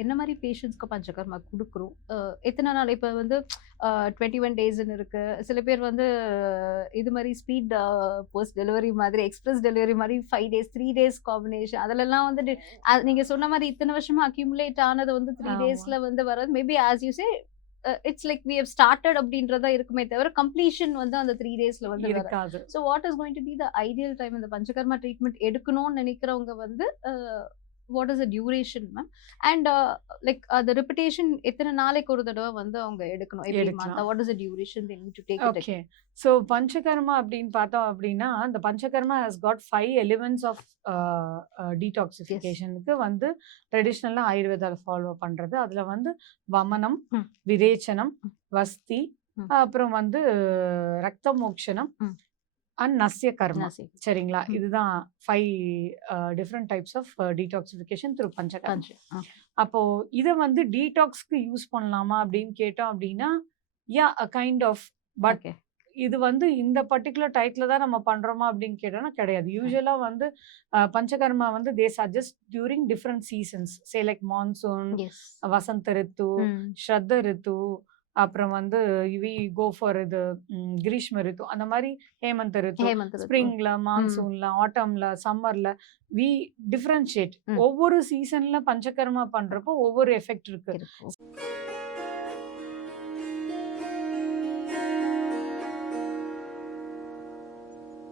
என்ன மாரி பேஷண்ட்ஸ்க்கு பஞ்சகர்மா குடுக்குறோம்? எத்தன நாள் இப்ப வந்து 21 டேஸ்ன்னு இருக்கு. சில பேர் வந்து இது மாரி ஸ்பீட் போஸ்ட் டெலிவரி மாதிரி, எக்ஸ்பிரஸ் டெலிவரி மாரி 5 டேஸ், 3 டேஸ் காம்பினேஷன் அதுலலாம் வந்து நீங்க சொன்ன மாரி இத்தன வருஷமா அக்யூமுலேட் ஆனது வந்து 3 ஆமா. டேஸ்ல வந்து வர்றது maybe as you say it's like we have started அப்படின்றதா இருக்குமே தவிர, கம்ப்ளீஷன் வந்து அந்த 3 டேஸ்ல வந்து வராது. இருக்காது. So what is going to be the ideal time இந்த பஞ்சகர்மா ட்ரீட்மெண்ட் எடுக்கணும்னு நினைக்கிறவங்க வந்து what is the duration ma'am? And like அந்த ரிப்பிட்டேஷன் எத்தன நாளைக்கு ஒரு தடவ வந்து அவங்க எடுக்கணும்? எவ்ரி மந்த் எடுக்கலாம். What is the duration they need to take it okay. So panchakarma அப்படின்னு பார்த்தோம் அப்படின்னா, அந்த panchakarma has got 5 elements of uh uh yes. டீடாக்சிஃபிகேஷனுக்கு வந்து ட்ரெடிஷ்னலா ஆயுர்வேதால ஃபாலோ பண்றது. அதுல வந்து வமனம், ம். விரேச்சனம், ம். வஸ்தி, ம். அப்புறம் வந்து ரக்த மோக்ஷனம் ம். அண்ட் நஸ்ய கர்மா. நசி. சரிங்களா? ம். இதுதான் 5 different types of detoxification through Panchakarma. பஞ்ச. ஓகே. அப்போ இத வந்து டீடாக்ஸ்க்கு யூஸ் பண்ணலாமா அப்படின்னு கேட்டோம் அப்படின்னா, a kind of. But okay. இது வந்து இந்த பர்ட்டிகுலர் டயத்துல தான் நம்ம பண்றோமா அப்படின்னு கேட்டோம்னா கிடையாது. யூசுவலா வந்து பஞ்சகர்மா வந்து they suggest during different seasons. Say like monsoon, yes. வசந்த ரித்து, ம். ஸ்ரத்த ரித்து, அப்புறம் வந்து வி கோ ஃபார் இது கிரீஷ்ம ரித்து. அந்த மாரி ஹேமந்த ரித்து, ஹேமந்த் ரித்து. ஸ்ப்ரிங்ல, ம். மான்சூன்ல, ஆட்டம்ல, சம்மர்ல வி டிஃபரன்ஷியேட். ம். ஒவ்வொரு சீசன்ல பஞ்சகர்மா பண்றப்போ ஒவ்வொரு எஃபெக்ட் இருக்கு. இருக்கும்.